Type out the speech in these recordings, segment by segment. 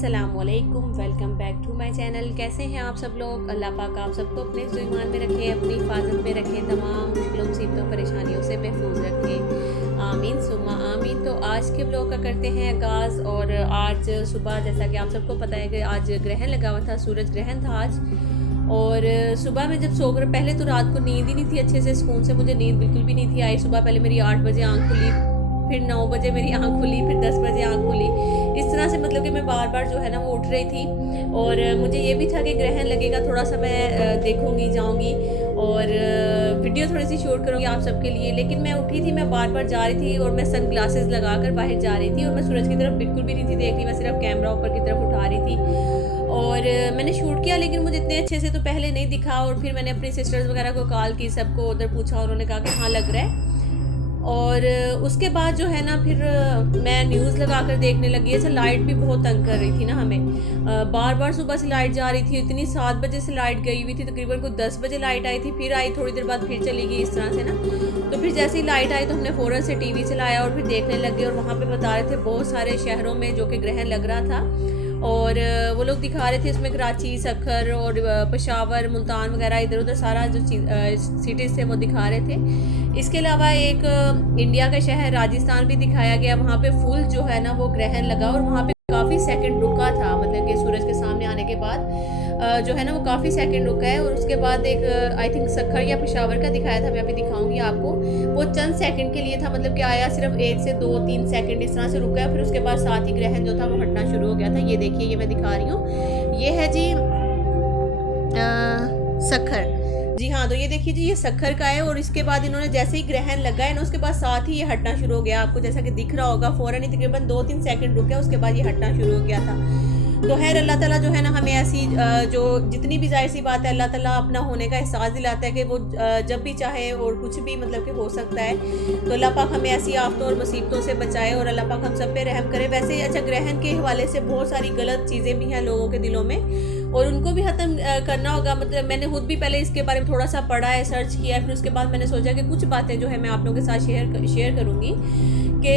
अस्सलामुअलैकुम, welcome back to my channel. कैसे हैं आप सब लोग? अल्लाह पाक आप सबको अपने ईमान में रखे, अपनी हिफाजत में रखे, तमाम मुश्किलों मुसीबतों परेशानियों से महफूज रखे। आमीन सुम्मा आमीन। तो आज के ब्लॉग का करते हैं आगाज़। और आज सुबह जैसा कि आप सबको पता है कि आज ग्रहण लगा हुआ था, सूरज ग्रहण था आज। और सुबह में जब सो कर, पहले तो रात को नींद ही नहीं थी अच्छे से, सुकून से मुझे नींद बिल्कुल भी नहीं थी आई। सुबह पहले मेरी 8 बजे आँख खुली, फिर 9 बजे मेरी आँख खुली, फिर 10 बजे आँख खुली। इस तरह से मतलब कि मैं बार बार जो है ना वो उठ रही थी। और मुझे ये भी था कि ग्रहण लगेगा, थोड़ा सा मैं देखूँगी, जाऊँगी और वीडियो थोड़ी सी शूट करूँगी आप सबके लिए। लेकिन मैं उठी थी, मैं बार बार जा रही थी और मैं सन ग्लासेस लगा कर बाहर जा रही थी और मैं सूरज की तरफ बिल्कुल भी नहीं थी देख रही, मैं सिर्फ कैमरा ऊपर की तरफ उठा रही थी। और मैंने शूट किया, लेकिन मुझे इतने अच्छे से तो पहले नहीं दिखा। और फिर मैंने अपनी सिस्टर्स वगैरह को कॉल की, सबको उधर पूछा, उन्होंने कहा कि हाँ लग रहा है। और उसके बाद जो है ना फिर मैं न्यूज़ लगा कर देखने लगी। अच्छा, लाइट भी बहुत तंग कर रही थी ना हमें, बार बार सुबह से लाइट जा रही थी, इतनी 7 बजे से लाइट गई हुई थी, तकरीबन को 10 बजे लाइट आई थी, फिर आई थोड़ी देर बाद फिर चली गई, इस तरह से ना। तो फिर जैसे ही लाइट आई तो हमने फ़ौरन से टीवी चलाया और फिर देखने लगे। और वहाँ पे बता रहे थे बहुत सारे शहरों में जो कि ग्रहण लग रहा था। और वो लोग दिखा रहे थे इसमें कराची, सखर और पेशावर, मुल्तान वगैरह, इधर उधर सारा जो सिटीज़ थे वो दिखा रहे थे। इसके अलावा एक इंडिया का शहर राजस्थान भी दिखाया गया, वहाँ पे फुल जो है ना वो ग्रहण लगा और वहाँ पे काफ़ी सेकंड रुका था, मतलब कि सूरज के सामने आने के बाद जो है ना वो काफ़ी सेकंड रुका है। और उसके बाद एक आई थिंक सखर या पेशावर का दिखाया था, मैं अभी दिखाऊंगी आपको। वो चंद सेकंड के लिए था, मतलब कि आया सिर्फ 1 से 2-3 सेकंड इस तरह से रुका है, फिर उसके बाद साथ ही ग्रहण जो था वो हटना शुरू हो गया था। ये देखिए, ये मैं दिखा रही हूँ, ये है जी सखर। जी हाँ, तो ये देखिए जी, ये सखर का है। और इसके बाद इन्होंने जैसे ही ग्रहण लगा है ना, उसके बाद साथ ही ये हटना शुरू हो गया। आपको जैसा कि दिख रहा होगा, फ़ौरन ही तकरीबन 2-3 सेकंड रुके, उसके बाद ये हटना शुरू हो गया था। तो खैर अल्लाह ताला जो है ना हमें ऐसी जो जितनी भी जाहिर सी बात है, अल्लाह ताला अपना होने का एहसास दिलाता है कि वो जब भी चाहे और कुछ भी मतलब कि हो सकता है। तो अल्लाह पाक हमें ऐसी आफतों और मुसीबतों से बचाए और अल्लाह पाक हम सब पे रहम करे। वैसे अच्छा, ग्रहण के हवाले से बहुत सारी गलत चीज़ें भी हैं लोगों के दिलों में और उनको भी ख़त्म करना होगा। मतलब मैंने खुद भी पहले इसके बारे में थोड़ा सा पढ़ा है, सर्च किया है, फिर उसके बाद मैंने सोचा कि कुछ बातें जो है मैं आप लोगों के साथ शेयर करूँगी। कि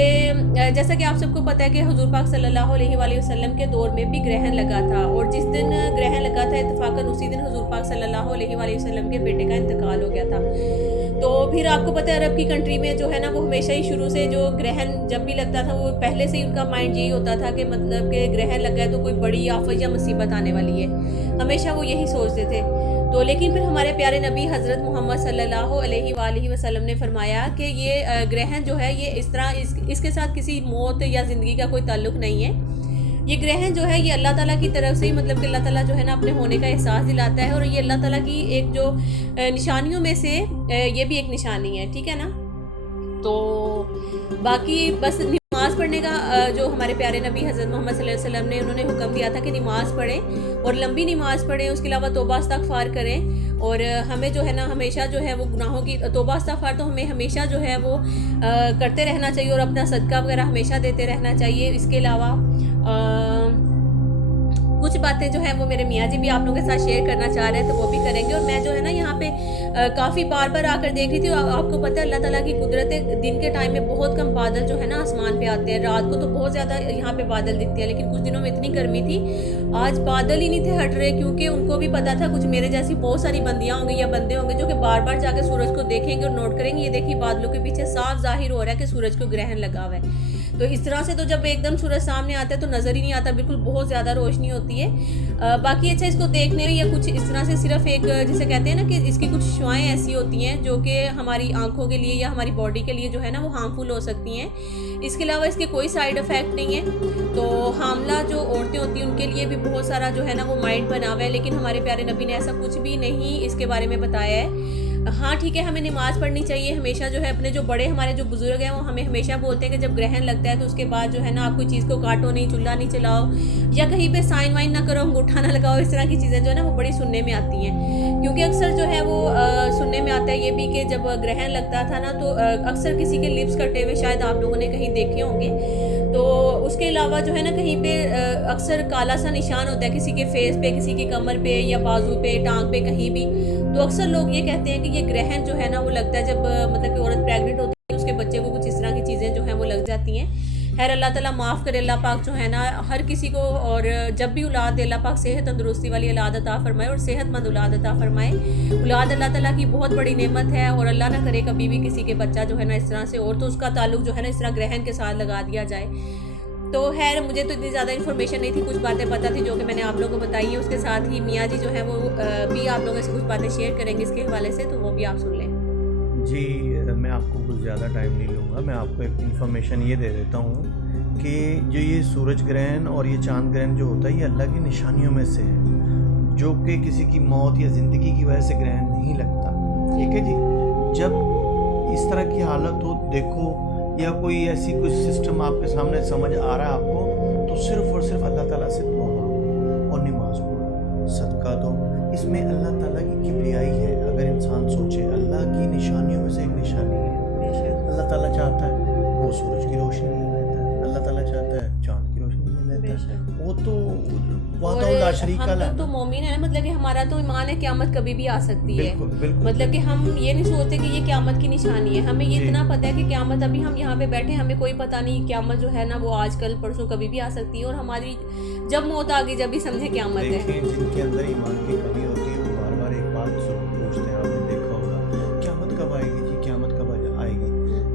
जैसा कि आप सबको पता है कि हुजूर पाक सल्लल्लाहु अलैहि वसल्लम के दौर में भी ग्रहण लगा था। और जिस दिन ग्रहण लगा था इत्तेफाकन उसी दिन हुजूर पाक सल्लल्लाहु अलैहि वसल्लम के बेटे का इंतकाल हो गया था। तो फिर आपको पता है अरब की कंट्री में जो है ना वो हमेशा ही शुरू से जो ग्रहण जब भी लगता था, वो पहले से ही उनका माइंड यही होता था कि मतलब कि ग्रहण लगा है तो कोई बड़ी आफत या मुसीबत आने वाली है, हमेशा वो यही सोचते थे। तो लेकिन फिर हमारे प्यारे नबी हज़रत मोहम्मद सल्लल्लाहु अलैहि वसल्लम ने फरमाया कि ये ग्रहण जो है ये इस तरह इसके साथ किसी मौत या ज़िंदगी का कोई ताल्लुक़ नहीं है। ये ग्रहण जो है ये अल्लाह ताला की तरफ से ही, मतलब कि अल्लाह ताला जो है ना अपने होने का एहसास दिलाता है। और ये अल्लाह ताला की एक जो निशानियों में से ये भी एक निशानी है, ठीक है ना। तो बाकी बस नमाज़ पढ़ने का जो हमारे प्यारे नबी हज़रत मोहम्मद सल्लल्लाहु अलैहि वसल्लम ने उन्होंने हुक्म दिया था कि नमाज़ पढ़ें और लंबी नमाज़ पढ़ें। उसके अलावा तौबा इस्तग़फ़ार करें। और हमें जो है ना हमेशा जो है वो गुनाहों की तौबा इस्तग़फ़ार तो हमें हमेशा जो है वो करते रहना चाहिए और अपना सदका वगैरह हमेशा देते रहना चाहिए। इसके अलावा कुछ बातें जो हैं वो मेरे मियाँ जी भी आप लोगों के साथ शेयर करना चाह रहे हैं, तो वो भी करेंगे। और मैं जो है ना यहाँ पे काफ़ी बार बार आकर देख रही थी। और आपको पता है अल्लाह ताला की कुदरत है, दिन के टाइम में बहुत कम बादल जो है ना आसमान पे आते हैं, रात को तो बहुत ज़्यादा यहाँ पे बादल दिखते हैं। लेकिन कुछ दिनों में इतनी गर्मी थी, आज बादल ही नहीं थे हट रहे, क्योंकि उनको भी पता था कुछ मेरे जैसी बहुत सारी बंदियाँ होंगी या बंदे होंगे जो कि बार बार जाकर सूरज को देखेंगे और नोट करेंगे, ये देखिए बादलों के पीछे साफ जाहिर हो रहा है कि सूरज को ग्रहण लगा हुआ है। तो इस तरह से तो जब एकदम सूरज सामने आता है तो नज़र ही नहीं आता, बिल्कुल बहुत ज़्यादा रोशनी होती है। बाकी अच्छा, इसको देखने में या कुछ इस तरह से सिर्फ एक जिसे कहते हैं ना कि इसकी कुछ शुआएँ ऐसी होती हैं जो कि हमारी आंखों के लिए या हमारी बॉडी के लिए जो है ना वो हार्मफुल हो सकती हैं। इसके अलावा इसके कोई साइड इफ़ेक्ट नहीं है। तो हामला जो औरतें होती हैं उनके लिए भी बहुत सारा जो है ना वो माइंड बना हुआ है, लेकिन हमारे प्यारे नबी ने ऐसा कुछ भी नहीं इसके बारे में बताया है। हाँ ठीक है, हमें नमाज़ पढ़नी चाहिए हमेशा। जो है अपने जो बड़े हमारे जो बुज़ुर्ग हैं वो हमें हमेशा बोलते हैं कि जब ग्रहण लगता है तो उसके बाद जो है ना आप कोई चीज़ को काटो नहीं, चूल्हा नहीं चलाओ या कहीं पे साइन वाइन ना करो, अंगूठा ना लगाओ। इस तरह की चीज़ें जो है ना वो बड़ी सुनने में आती हैं, क्योंकि अक्सर जो है वो सुनने में आता है ये भी कि जब ग्रहण लगता था ना तो अक्सर किसी के लिप्स कटे हुए शायद आप लोगों ने कहीं देखे होंगे। तो उसके अलावा जो है ना कहीं पे अक्सर काला सा निशान होता है किसी के फेस पे, किसी की कमर पे या बाजू पे, टांग पे, कहीं भी। तो अक्सर लोग ये कहते हैं कि ये ग्रहण जो है ना वो लगता है जब मतलब कि औरत प्रेग्नेंट होती है उसके बच्चे को कुछ इस तरह की चीज़ें जो हैं वो लग जाती हैं। खैर अल्लाह ताला माफ़ करे, अल्लाह पाक जो है ना हर किसी को, और जब भी औलाद दे अल्लाह पाक सेहत तंदुरुस्ती वाली औलाद अता फरमाए और सेहतमंद औलाद अता फरमाए। औलाद अल्लाह ताला की बहुत बड़ी नेमत है, और अल्लाह ना करे कभी भी किसी के बच्चा जो है ना इस तरह से, और तो उसका ताल्लुक जो है ना इस तरह ग्रहण के साथ लगा दिया जाए। तो खैर मुझे तो इतनी ज़्यादा इन्फॉर्मेशन नहीं थी, कुछ बातें पता थी जो कि मैंने आप लोगों को बताई हैं। उसके साथ ही मियाँ जी जो है वो भी आप लोगों से कुछ बातें शेयर करेंगे इसके हवाले से, तो वो भी आप सुन लें। जी, मैं आपको कुछ ज़्यादा टाइम नहीं लूँगा, मैं आपको एक इन्फॉर्मेशन ये दे देता हूँ कि जो ये सूरज ग्रहण और ये चांद ग्रहण जो होता है ये अल्लाह की निशानियों में से है, जो कि किसी की मौत या ज़िंदगी की वजह से ग्रहण नहीं लगता। ठीक है जी, जब इस तरह की हालत हो, देखो या कोई ऐसी कुछ सिस्टम आपके सामने समझ आ रहा है आपको, तो सिर्फ़ और सिर्फ अल्लाह ताला से दुआ करो और नमाज पढ़ो, सदका दो। इसमें अल्लाह ताला की किबरियाई है। अगर इंसान सोचे, अल्लाह की निशानियों में से एक निशानी है। अल्लाह ताला चाहता है वो सूरज की रोशनी ले लेता है, अल्लाह ताला चाहता है चांद की रोशनी ले लेता है। वो तो वादा शरीका हम तो मोमिन है ना, मतलब कि हमारा तो ईमान है क़यामत कभी भी आ सकती है। बिल्कुल, मतलब कि हम ये नहीं सोचते कि ये क़यामत की निशानी है, हमें ये इतना पता है कि क़यामत, अभी हम यहाँ पे बैठे, हमें कोई पता नहीं क़यामत जो है ना वो आज कल परसों कभी भी आ सकती है, और हमारी जब मौत आ गई जब भी समझे क़यामत है। जिनके अंदर ईमान की कमी होती है वो बार बार एक बात पूछते हैं, आपने देखा होगा, क़यामत कब आएगी जी, क़यामत कब आएगी।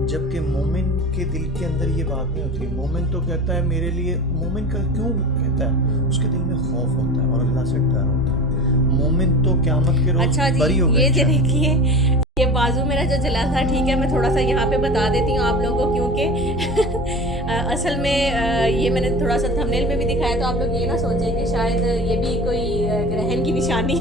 जबकि मोमिन के दिल के अंदर ये बात नहीं होती। मोमिन तो कहता है मेरे लिए, मोमिन का क्यों कहता है, उसके दिल में खौफ होता है और अल्लाह से डर होता है। मोमिन तो क़यामत के रोज़ अच्छा बरी हो गए। ये देखिए, ये बाजू मेरा जो जला था, ठीक है, मैं थोड़ा सा यहाँ पे बता देती हूँ आप लोगों को, क्योंकि असल में ये मैंने थोड़ा सा थंबनेल में भी दिखाया, तो आप लोग ये ना सोचें कि शायद ये भी कोई ग्रहण की निशानी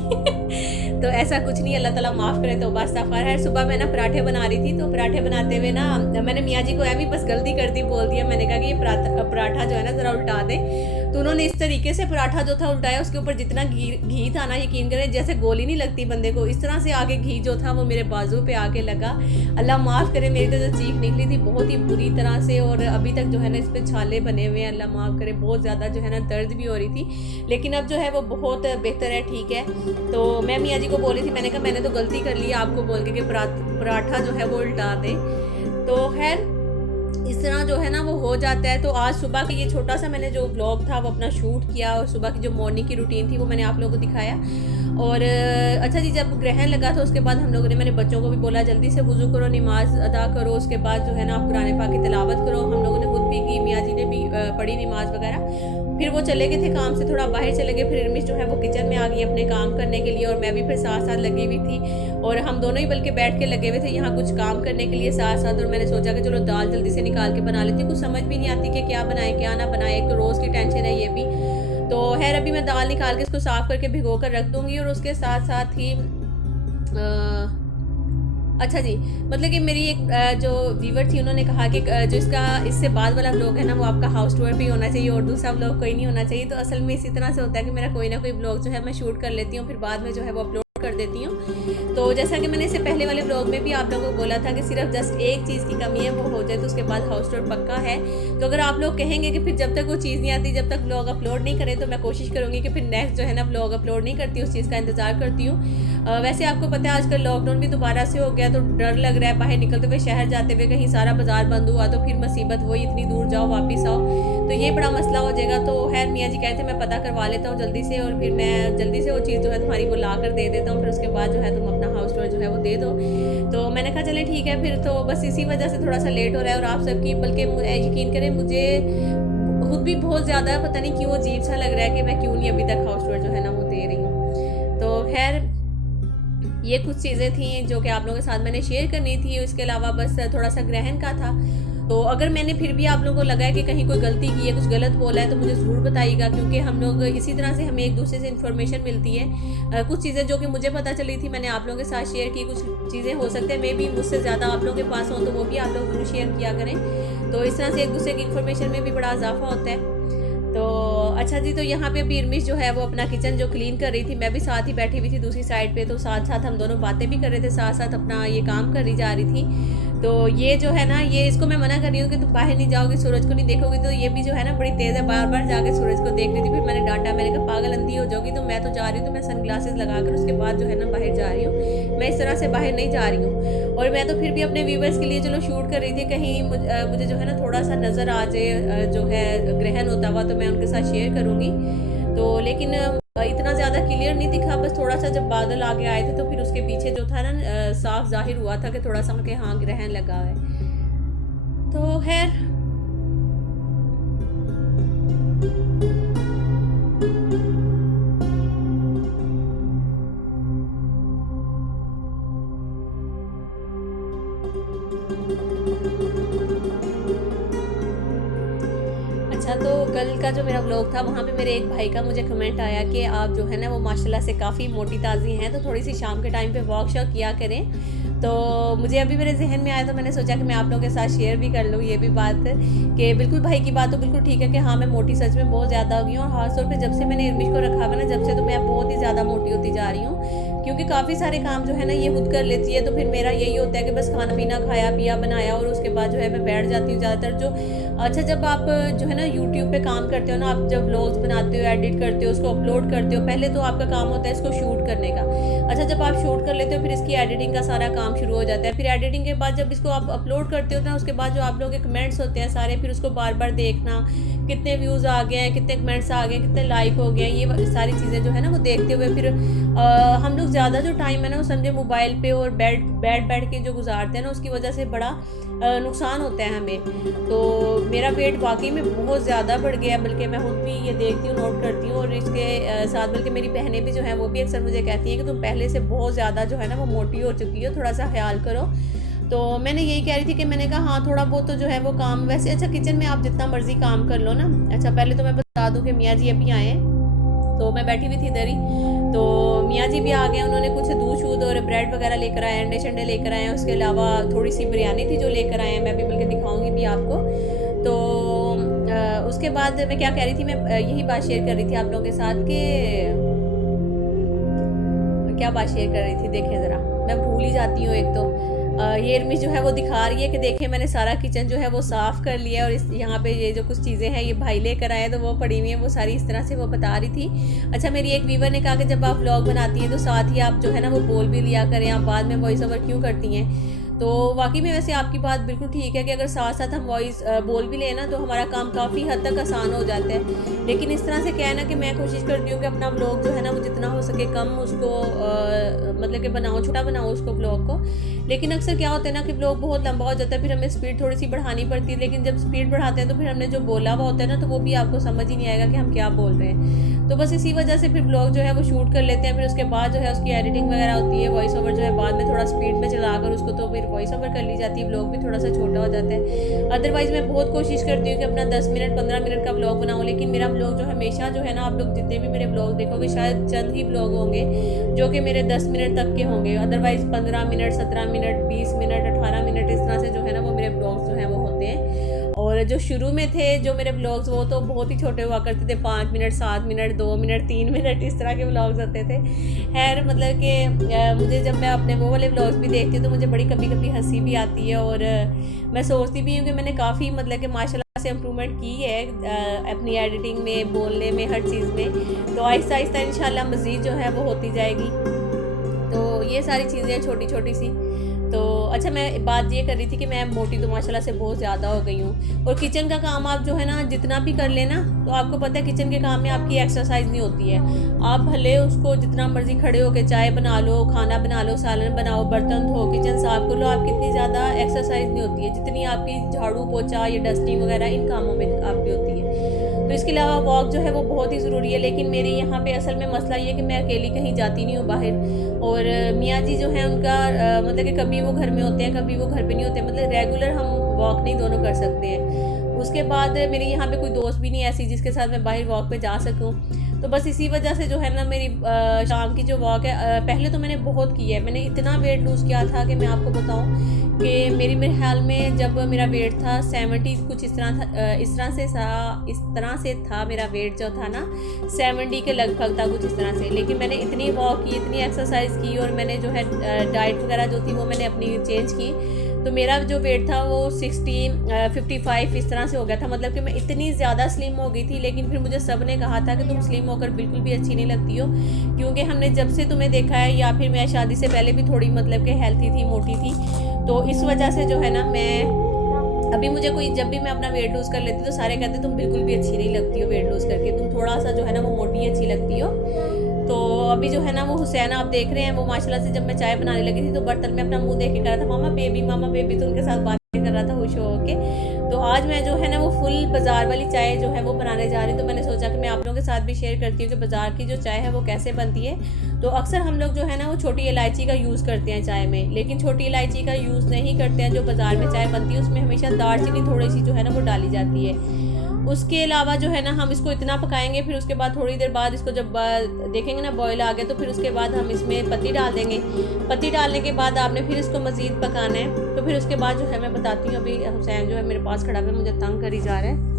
तो ऐसा कुछ नहीं, अल्लाह ताला माफ़ करे, तो बस सफ़र है। सुबह मैं ना पराठे बना रही थी, तो पराठे बनाते हुए ना मैंने मियाँ जी को भी बस गलती कर दी, बोल दिया, मैंने कहा कि ये पराठा जो है ना ज़रा उल्टा दें। तो उन्होंने इस तरीके से पराठा जो था उल्टाया, उसके ऊपर जितना घी था ना, यकीन करें जैसे गोली नहीं लगती बंदे को, इस तरह से आगे घी जो था वो मेरे बाजू पे आके लगा। अल्लाह माफ़ करे, मेरी तो जो चीख निकली थी बहुत ही बुरी तरह से, और अभी तक जो है ना इस पर छाले बने हुए हैं। अल्लाह माफ़ करे, बहुत ज़्यादा जो है ना दर्द भी हो रही थी, लेकिन अब जो है वो बहुत बेहतर है, ठीक है। तो मैं मियाँ जी को बोली थी, मैंने कहा मैंने तो गलती कर ली आपको बोल के कि पराठा जो है वो उल्टा दें। तो खैर इस तरह जो है ना वो हो जाता है। तो आज सुबह का ये छोटा सा मैंने जो ब्लॉग था वो अपना शूट किया, और सुबह की जो मॉर्निंग की रूटीन थी वो मैंने आप लोगों को दिखाया। और अच्छा जी, जब ग्रहण लगा था उसके बाद हम लोगों ने, मैंने बच्चों को भी बोला जल्दी से वुज़ू करो, नमाज अदा करो, उसके बाद जो है ना आप कुरान पाक की तिलावत करो। हम लोगों ने खुद भी की, मियाँ जी ने भी पढ़ी नमाज वगैरह। फिर वो चले गए थे काम से, थोड़ा बाहर चले गए, फिर इरमिश जो है वो किचन में आ गई अपने काम करने के लिए, और मैं भी फिर साथ साथ लगी हुई थी, और हम दोनों ही बल्कि बैठ के लगे हुए थे यहाँ कुछ काम करने के लिए साथ साथ। और मैंने सोचा कि चलो दाल जल्दी से निकाल के बना लेती हूँ, कुछ समझ भी नहीं आती कि क्या बनाए क्या ना बनाए, एक तो रोज़ की टेंशन है ये भी। तो खैर अभी मैं दाल निकाल के इसको साफ़ करके भिगो कर रख दूँगी, और उसके साथ साथ ही अच्छा जी, मतलब कि मेरी एक जो व्यूवर थी उन्होंने कहा कि जो इससे बाद वाला व्लॉग है ना वो आपका हाउस टूर पे होना चाहिए और दूसरा व्लॉग कोई नहीं होना चाहिए। तो असल में इसी तरह से होता है कि मेरा कोई ना कोई व्लॉग जो है मैं शूट कर लेती हूँ, फिर बाद में जो है वो अपलोड कर देती हूँ। तो जैसा कि मैंने इससे पहले वाले व्लॉग में भी आप लोगों को बोला था कि सिर्फ जस्ट एक चीज़ की कमी है, वो हो जाए तो उसके बाद हाउस टूर पक्का है। तो अगर आप लोग कहेंगे कि फिर जब तक वो चीज़ नहीं आती, जब तक व्लॉग अपलोड नहीं करें, तो मैं कोशिश करूँगी कि फिर नेक्स्ट जो है ना व्लॉग अपलोड नहीं करती, उस चीज़ का इंतज़ार करती हूँ। वैसे आपको पता है आजकल लॉकडाउन भी दोबारा से हो गया, तो डर लग रहा है बाहर निकलते हुए, शहर जाते हुए कहीं सारा बाजार बंद हुआ तो फिर मुसीबत, वही इतनी दूर जाओ वापस आओ, तो ये बड़ा मसला हो जाएगा। तो खैर मियाँ जी कहते हैं मैं पता करवा लेता हूँ जल्दी से, और फिर मैं जल्दी से वो चीज़ जो है तुम्हारी वो ला कर दे देता हूँ, फिर उसके बाद जो है तुम अपना हाउस टूर जो है वो दे दो। तो मैंने कहा चले ठीक है, फिर तो बस इसी वजह से थोड़ा सा लेट हो रहा है। और आप सबकी, बल्कि यकीन करें मुझे खुद भी बहुत ज़्यादा पता नहीं क्यों अजीब सा लग रहा है कि मैं क्यों नहीं अभी तक हाउस टूर जो है ना वो दे रही हूँ। तो खैर ये कुछ चीज़ें थी जो कि आप लोगों के साथ मैंने शेयर करनी थी। इसके अलावा बस थोड़ा सा ग्रहण का था। तो अगर मैंने फिर भी आप लोगों को लगा है कि कहीं कोई गलती की है, कुछ गलत बोला है, तो मुझे ज़रूर बताइएगा, क्योंकि हम लोग इसी तरह से हमें एक दूसरे से इन्फॉर्मेशन मिलती है। कुछ चीज़ें जो कि मुझे पता चली थी मैंने आप लोगों के साथ शेयर की, कुछ चीज़ें हो सकते हैं मे भी मुझसे ज़्यादा आप लोगों के पास हों, तो वो भी आप लोग ज़रूर शेयर किया करें। तो इस तरह से एक दूसरे की इन्फॉर्मेशन में भी बड़ा इजाफा होता है। तो अच्छा जी, तो यहाँ पे अभी इरमिश जो है वो अपना किचन जो क्लीन कर रही थी, मैं भी साथ ही बैठी हुई थी दूसरी साइड पे, तो साथ साथ हम दोनों बातें भी कर रहे थे, साथ साथ अपना ये काम करी जा रही थी। तो ये जो है ना, ये इसको मैं मना कर रही हूँ कि तुम बाहर नहीं जाओगी, सूरज को नहीं देखोगी, तो ये भी जो है ना बड़ी तेज़ है, बार बार जाके सूरज को देख रही थी। फिर मैंने डांटा, मैंने कहा पागल अंधी हो जाओगी, तो मैं तो जा रही हूँ, तो मैं सनग्लासेस लगा कर उसके बाद जो है ना बाहर जा रही हूँ, मैं इस तरह से बाहर नहीं जा रही हूँ। और मैं तो फिर भी अपने व्यूवर्स के लिए चलो शूट कर रही थी, कहीं मुझे जो है ना थोड़ा सा नज़र आ जाए जो है ग्रहण होता हुआ, तो मैं उनके साथ शेयर करूँगी। तो लेकिन इतना ज़्यादा क्लियर नहीं दिखा, बस थोड़ा सा जब बादल आगे आए थे तो फिर उसके पीछे जो था ना साफ जाहिर हुआ था कि थोड़ा सा कि हाँ ग्रहण लगा है। तो खैर अच्छा, तो कल का जो मेरा व्लॉग था वहाँ पे मेरे एक भाई का मुझे कमेंट आया कि आप जो है ना वो माशाल्लाह से काफ़ी मोटी ताज़ी हैं, तो थोड़ी सी शाम के टाइम पे वॉक शॉक किया करें। तो मुझे अभी मेरे जहन में आया, तो मैंने सोचा कि मैं आप लोगों के साथ शेयर भी कर लूँ ये भी बात, कि बिल्कुल भाई की बात तो बिल्कुल ठीक है कि हाँ मैं मोटी सच में बहुत ज़्यादा हो गई हूँ। और ख़ास तौर पे जब से मैंने इरमिश को रखा हुआ ना, जब से तो मैं बहुत ही ज़्यादा मोटी होती जा रही हूँ, क्योंकि काफ़ी सारे काम जो है ना ये खुद कर लेती है। तो फिर मेरा यही होता है कि बस खाना पीना खाया पिया बनाया और उसके बाद जो है मैं बैठ जाती हूँ ज़्यादातर। जो अच्छा, जब आप जो है ना यूट्यूब पे काम करते हो ना, आप जब व्लॉग्स बनाते हो, एडिट करते हो, उसको अपलोड करते हो, पहले तो आपका काम होता है इसको शूट करने का। अच्छा, जब आप शूट कर लेते हो फिर इसकी एडिटिंग का सारा काम शुरू हो जाता है। फिर एडिटिंग के बाद जब इसको आप अपलोड करते हो ना, उसके बाद जो आप लोगों के कमेंट्स होते हैं सारे, फिर उसको बार बार देखना, कितने व्यूज़ आ गए हैं, कितने कमेंट्स आ गए, कितने लाइक हो गए, ये सारी चीज़ें जो है ना वो देखते हुए फिर हम लोग ज़्यादा जो टाइम है ना वो समझे मोबाइल पे और बैठ के जो गुजारते हैं ना, उसकी वजह से बड़ा नुकसान होता है हमें। तो मेरा वेट वाकई में बहुत ज़्यादा बढ़ गया, बल्कि मैं खुद भी ये देखती हूँ, नोट करती हूँ। और इसके साथ बल्कि मेरी बहनें भी जो हैं वो भी अक्सर मुझे कहती हैं कि तुम पहले से बहुत ज़्यादा जो है ना वो मोटी हो चुकी हो, थोड़ा सा ख्याल करो। तो मैंने यही कह रही थी कि मैंने कहा हाँ थोड़ा बहुत तो जो है वो काम, वैसे अच्छा किचन में आप जितना मर्जी काम कर लो ना। अच्छा, पहले तो मैं बता दूँ कि मियाँ जी अभी आए हैं, तो मैं बैठी हुई थी इधर ही, तो मियाँ जी भी आ गए। उन्होंने कुछ दूध शूध और ब्रेड वगैरह लेकर आए, अंडे शंडे लेकर आए हैं। उसके अलावा थोड़ी सी बिरयानी थी जो लेकर आए हैं, मैं भी बल्कि दिखाऊंगी भी आपको। तो उसके बाद मैं क्या कह रही थी, मैं यही बात शेयर कर रही थी आप लोगों के साथ कि क्या बात शेयर कर रही थी, देखें ज़रा, मैं भूल ही जाती हूँ। एक तो ये इरमिश जो है वो दिखा रही है कि देखें मैंने सारा किचन जो है वो साफ़ कर लिया, और इस यहाँ पे ये जो कुछ चीज़ें हैं ये भाई लेकर आए तो वो पड़ी हुई हैं, वो सारी इस तरह से वो बता रही थी। अच्छा, मेरी एक व्यूवर ने कहा कि जब आप व्लॉग बनाती हैं तो साथ ही आप जो है ना वो बोल भी लिया करें, आप बाद में वॉइस ओवर क्यों करती हैं। तो वाकई में वैसे आपकी बात बिल्कुल ठीक है कि अगर साथ साथ हम वॉइस बोल भी लें ना तो हमारा काम काफ़ी हद तक आसान हो जाता है। लेकिन इस तरह से क्या है ना कि मैं कोशिश करती हूँ कि अपना व्लॉग जो है ना वो जितना हो सके कम उसको मतलब कि बनाओ, छोटा बनाओ उसको व्लॉग को। लेकिन अक्सर क्या होता है ना कि व्लॉग बहुत लंबा हो जाता है, फिर हमें स्पीड थोड़ी सी बढ़ानी पड़ती है। लेकिन जब स्पीड बढ़ाते हैं तो फिर हमने जो बोला हुआ होता है ना तो वो भी आपको समझ ही नहीं आएगा कि हम क्या बोल रहे हैं। तो बस इसी वजह से फिर व्लॉग जो है वो शूट कर लेते हैं, फिर उसके बाद जो है उसकी एडिटिंग वगैरह होती है, वॉइस ओवर जो है बाद में थोड़ा स्पीड में चलाकर उसको तो फिर वॉइस ओवर कर ली जाती है, व्लॉग भी थोड़ा सा छोटा हो जाता है। अदरवाइज़ मैं बहुत कोशिश करती हूँ कि अपना 10 मिनट 15 मिनट का व्लॉग बनाऊँ, लेकिन मेरा व्लॉग जो हमेशा जो है ना, आप लोग जितने भी मेरे व्लॉग देखोगे शायद चंद ही व्लॉग होंगे जो कि मेरे 10 मिनट तक के होंगे। Otherwise 15 minute 17 minute 20 minute 18 minute इस तरह से जो है ना वो मेरे व्लॉग्स जो हैं वो होते हैं। और जो शुरू में थे जो मेरे व्लॉग्स वो तो बहुत ही छोटे हुआ करते थे, 5 मिनट 7 मिनट 2 मिनट 3 मिनट इस तरह के व्लॉग्स होते थे। खैर मतलब कि मुझे जब मैं अपने वो वाले व्लॉग्स भी देखती हूँ तो मुझे बड़ी कभी कभी हंसी भी आती है, और मैं सोचती भी हूँ कि मैंने काफ़ी मतलब कि माशाल्लाह से इम्प्रूवमेंट की है अपनी एडिटिंग में, बोलने में, हर चीज़ में। तो आहिस्ता आहिस्ता इंशाल्लाह मज़ीद जो है वो होती जाएगी। तो ये सारी चीज़ें छोटी छोटी सी। तो अच्छा, मैं बात ये कर रही थी कि मैं मोटी तो माशाल्लाह से बहुत ज़्यादा हो गई हूँ। और किचन का काम आप जो है ना जितना भी कर लेना, तो आपको पता है किचन के काम में आपकी एक्सरसाइज नहीं होती है। आप भले उसको जितना मर्जी खड़े होकर चाय बना लो, खाना बना लो, सालन बनाओ, बर्तन धो, किचन साफ कर लो, आपकी इतनी ज़्यादा एक्सरसाइज नहीं होती है जितनी आपकी झाड़ू पोछा या डस्टिंग वगैरह इन कामों में आपकी होती है। तो इसके अलावा वॉक जो है वो बहुत ही ज़रूरी है। लेकिन मेरे यहाँ पे असल में मसला ये है कि मैं अकेली कहीं जाती नहीं हूँ बाहर, और मियाँ जी जो हैं उनका मतलब कि कभी वो घर में होते हैं कभी वो घर पे नहीं होते, मतलब रेगुलर हम वॉक नहीं दोनों कर सकते हैं। उसके बाद मेरे यहाँ पे कोई दोस्त भी नहीं ऐसी जिसके साथ मैं बाहर वॉक पे जा सकूँ। तो बस इसी वजह से जो है ना मेरी शाम की जो वॉक है, पहले तो मैंने बहुत की है, मैंने इतना वेट लूज़ किया था कि मैं आपको बताऊं कि मेरे ख्याल में जब मेरा वेट था 70 कुछ इस तरह था, इस तरह से था मेरा वेट जो था ना 70 के लगभग था कुछ इस तरह से। लेकिन मैंने इतनी वॉक की, इतनी एक्सरसाइज की और मैंने जो है डाइट वगैरह जो थी वो मैंने अपनी चेंज की, तो मेरा जो वेट था वो 55 इस तरह से हो गया था। मतलब कि मैं इतनी ज़्यादा स्लिम हो गई थी। लेकिन फिर मुझे सब ने कहा था कि तुम स्लिम होकर बिल्कुल भी अच्छी नहीं लगती हो, क्योंकि हमने जब से तुम्हें देखा है, या फिर मैं शादी से पहले भी थोड़ी मतलब कि हेल्थी थी, मोटी थी, तो इस वजह से जो है ना मैं अभी मुझे कोई जब भी मैं अपना वेट लूज़ कर लेती तो सारे कहते तुम बिल्कुल भी अच्छी नहीं लगती हो वेट लूज़ करके, तुम थोड़ा सा जो है ना वो मोटी अच्छी लगती हो। तो अभी जो है ना वो हुसैन आप देख रहे हैं, वो माशाल्लाह से जब मैं चाय बनाने लगी थी तो बर्तन में अपना मुंह देख के कह रहा था मामा बेबी, तो उनके साथ बातें कर रहा था खुश हो के। तो आज मैं जो है ना वो फुल बाज़ार वाली चाय जो है वो बनाने जा रही हूँ। तो मैंने सोचा कि मैं आप लोगों के साथ भी शेयर करती हूँ कि बाज़ार की जो चाय है वो कैसे बनती है। तो अक्सर हम लोग जो है ना वो छोटी इलायची का यूज़ करते हैं चाय में, लेकिन छोटी इलायची का यूज़ नहीं करते हैं। जो बाज़ार में चाय बनती है उसमें हमेशा दालचीनी थोड़ी सी जो है ना वो डाली जाती है। उसके अलावा जो है ना हम इसको इतना पकाएंगे, फिर उसके बाद थोड़ी देर बाद इसको जब देखेंगे ना बॉयल आ गया, तो फिर उसके बाद हम इसमें पत्ती डाल देंगे। पत्ती डालने के बाद आपने फिर इसको मज़ीद पकाना है। तो फिर उसके बाद जो है मैं बताती हूँ। अभी हुसैन जो है मेरे पास खड़ा है, मुझे तंग करी जा रहा है।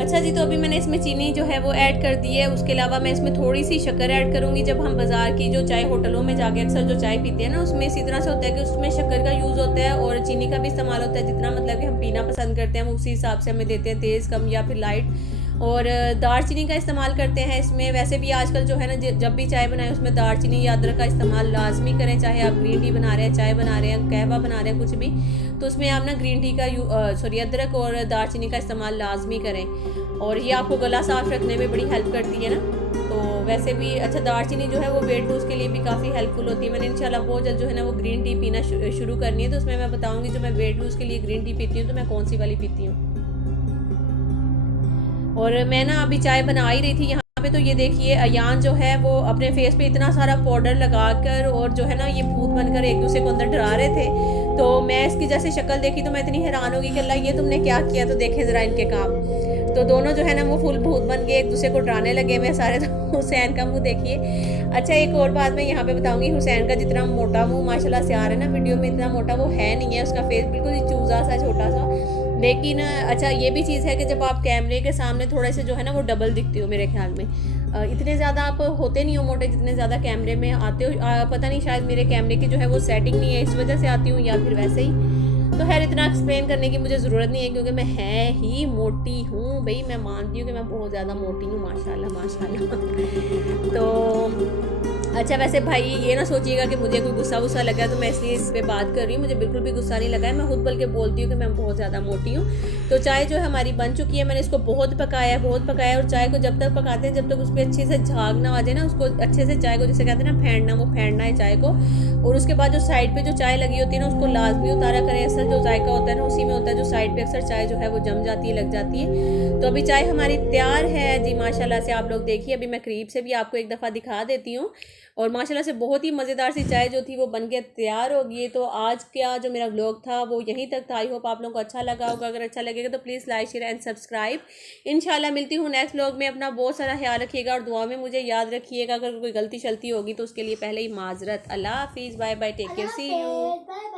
अच्छा जी, तो अभी मैंने इसमें चीनी जो है वो ऐड कर दी है। उसके अलावा मैं इसमें थोड़ी सी शक्कर ऐड करूँगी। जब हम बाज़ार की जो चाय होटलों में जाके अक्सर जो चाय पीते हैं ना, उसमें इसी तरह से होता है कि उसमें शक्कर का यूज़ होता है और चीनी का भी इस्तेमाल होता है। जितना मतलब कि हम पीना पसंद करते हैं हम उसी हिसाब से हमें देते हैं, तेज़ कम या फिर लाइट। और दालचीनी का इस्तेमाल करते हैं इसमें। वैसे भी आजकल जो है ना जब भी चाय बनाए उसमें दालचीनी या अदरक का इस्तेमाल लाजमी करें, चाहे आप ग्रीन टी बना रहे हैं, चाय बना रहे हैं, कहवा बना रहे हैं, कुछ भी, तो उसमें आप ना ग्रीन टी का अदरक और दालचीनी का इस्तेमाल लाजमी करें। और ये आपको गला साफ़ रखने में बड़ी हेल्प करती है ना। तो वैसे भी अच्छा दालचीनी जो है वो वेट लूज़ के लिए भी काफ़ी हेल्पफुल होती है। मैंने इंशाल्लाह बहुत जल्द जो है ना वो ग्रीन टी पीना शुरू करनी है, तो उसमें मैं बताऊँगी जो मैं वेट लूज़ के लिए ग्रीन टी पीती हूँ तो मैं कौन सी वाली पीती हूँ। और मैं ना अभी चाय बना ही रही थी यहाँ पे, तो ये देखिए अयान जो है वो अपने फेस पे इतना सारा पाउडर लगाकर और जो है ना ये भूत बनकर एक दूसरे को अंदर डरा रहे थे। तो मैं इसकी जैसे शक्ल देखी तो मैं इतनी हैरान होगी कि अल्लाह ये तुमने क्या किया, तो देखें ज़रा इनके काम। तो दोनों जो है ना वो फुल भूत बन के एक दूसरे को डराने लगे हुए सारे। तो हुसैन का मुंह देखिए। अच्छा एक और बात मैं यहाँ पे बताऊँगी, हुसैन का जितना मोटा मुँह माशाल्लाह से आ रहा है ना वीडियो में, इतना मोटा वो है नहीं है। उसका फेस बिल्कुल ही चूज़ा सा छोटा सा। लेकिन अच्छा ये भी चीज़ है कि जब आप कैमरे के सामने थोड़े से जो है ना वो डबल दिखती हो मेरे ख्याल में। इतने ज़्यादा आप होते नहीं हो मोटे जितने ज़्यादा कैमरे में आते हो। पता नहीं शायद मेरे कैमरे की जो है वो सेटिंग नहीं है, इस वजह से आती हूँ या फिर वैसे ही। तो खैर इतना एक्सप्लेन करने की मुझे ज़रूरत नहीं है, क्योंकि मैं है ही मोटी हूँ भाई। मैं मानती हूँ कि मैं बहुत ज़्यादा मोटी हूँ, माशाल्लाह माशाल्लाह। तो अच्छा वैसे भाई ये ना सोचिएगा कि मुझे कोई गुस्सा वुस्सा लगा तो मैं इसलिए इस पर बात कर रही हूँ। मुझे बिल्कुल भी गुस्सा नहीं लगा है, मैं खुद बल्कि बोलती हूँ कि मैं बहुत ज़्यादा मोटी हूँ। तो चाय जो है हमारी बन चुकी है। मैंने इसको बहुत पकाया और चाय को जब तक पकाते हैं जब तक उस पर अच्छे से झाग ना आ जाए ना, उसको अच्छे से चाय को जैसे कहते हैं ना फेंटना, वो फेंटना है चाय को। और उसके बाद जो साइड पर जो चाय लगी होती है ना उसको लाजमी उतारा करें। असल जो जायका होता है ना उसी में होता है, जो साइड पर अक्सर चाय जो है वो जम जाती है, लग जाती है। तो अभी चाय हमारी तैयार है जी माशाल्लाह से। आप लोग देखिए, अभी मैं करीब से भी आपको एक दफ़ा दिखा देती हूँ। और माशाल्लाह से बहुत ही मज़ेदार सी चाय जो थी वो बन के तैयार हो गई। तो आज का जो मेरा व्लॉग था वो यहीं तक था। आई होप आप लोगों को अच्छा लगा होगा। अगर अच्छा लगेगा तो please like share and subscribe. इंशाल्लाह मिलती हूँ नेक्स्ट व्लॉग में। अपना बहुत सारा ख्याल रखिएगा और दुआ में मुझे याद रखिएगा। अगर कोई गलती शलती होगी तो उसके लिए पहले ही माजरत। अल्लाह हाफिज़, bye bye, take care, see you.